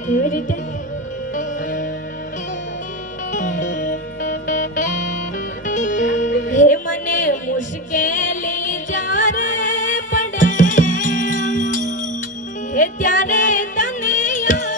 કેવી રીતે? હે મને મુશ્કેલી જ્યારે પડે હે ત્યારે તને યાદ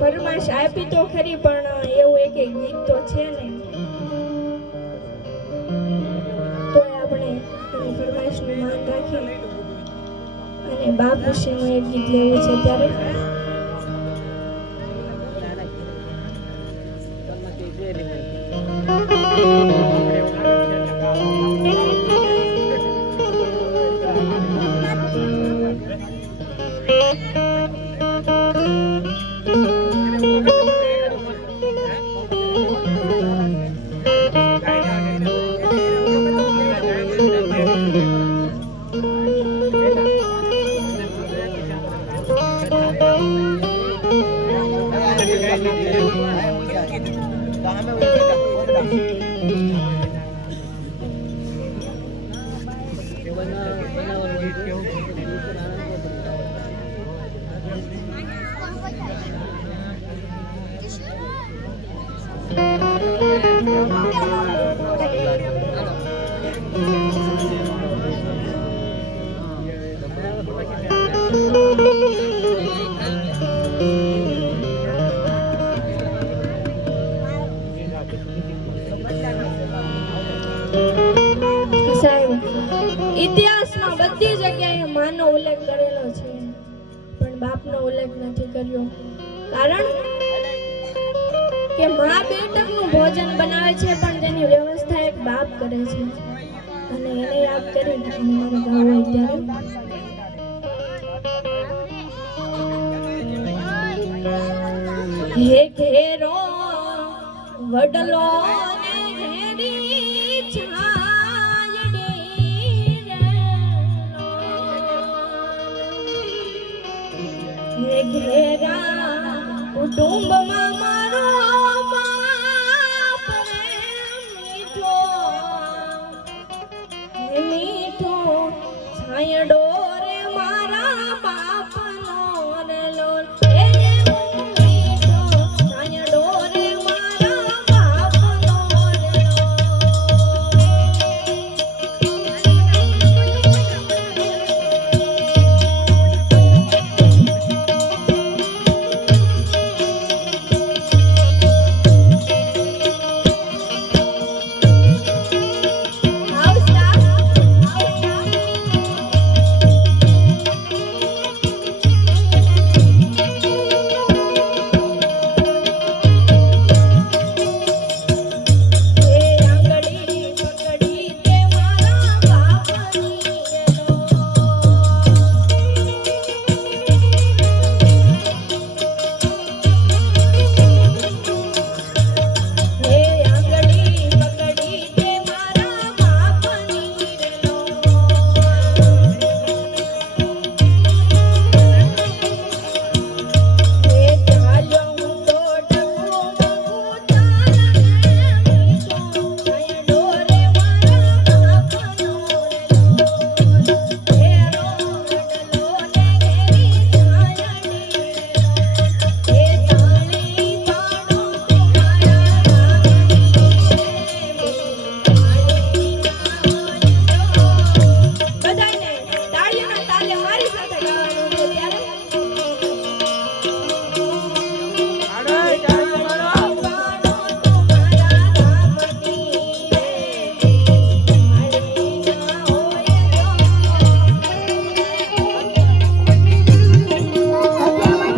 ફરમાશ આપી તો ખરી, પણ એવું એક ગીત તો છે ને, તો આપણે એની ફરમાશનું માન રાખી અને બાપ વિશેનું એક ગીત લેવું છે. ત્યારે સાહેબ, ઇતિહાસમાં બધી જગ્યાએ માનો ઉલ્લેખ કરેલો છે, પણ બાપનો ઉલ્લેખ નથી કર્યો. કારણ કે મા બેટકનું ભોજન બનાવે છે, પણ તેની વ્યવસ્થા એક બાપ કરે છે. અને એને યાદ કરી અને મારે ગાવું હોય ત્યારે હે ઘેરો વડલો ને ઘેરી છાયડી રે, હે ઘેરા કુટુંબમાં મારો બાપ રે મીઠો, હે મીઠો છાયડો રે મારા બાપ